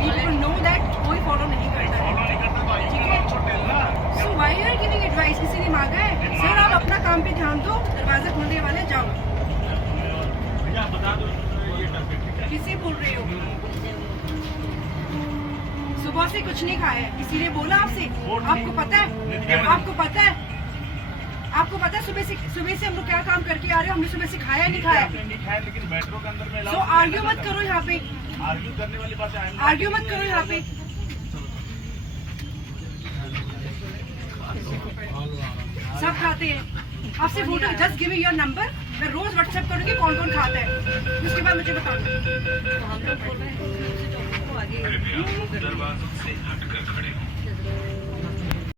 People know that कोई follow नहीं करता है, ठीक है? So why you are giving advice? किसी ने मांगा है? सर आप अपना काम पे ध्यान दो, दरवाजा खोलने वाले जाओ। किसी बोल रहे हो? सुबह से कुछ नहीं खाया है, किसी ने बोला आपसे? आपको पता है? आपको पता है? आपको पता है सुबह से हम लोग क्या काम करके आ रहे हो? हमने सुबह से खाया नहीं खाया? लेकिन मेट्रो के अंदर में तो आर्ग्यू मत करो यहाँ पे, आर्ग्यू करने वाली बात है। आर्ग्यू मत करो यहाँ पे। सब खाते हैं, आपसे photo just give me your number, मैं रोज व्हाट्सएप करूँगी कौन कौन खाता है, उसके बाद मुझे बताना। हम लोग बोल रहे हैं दरवाजों से हटकर खड़े हो।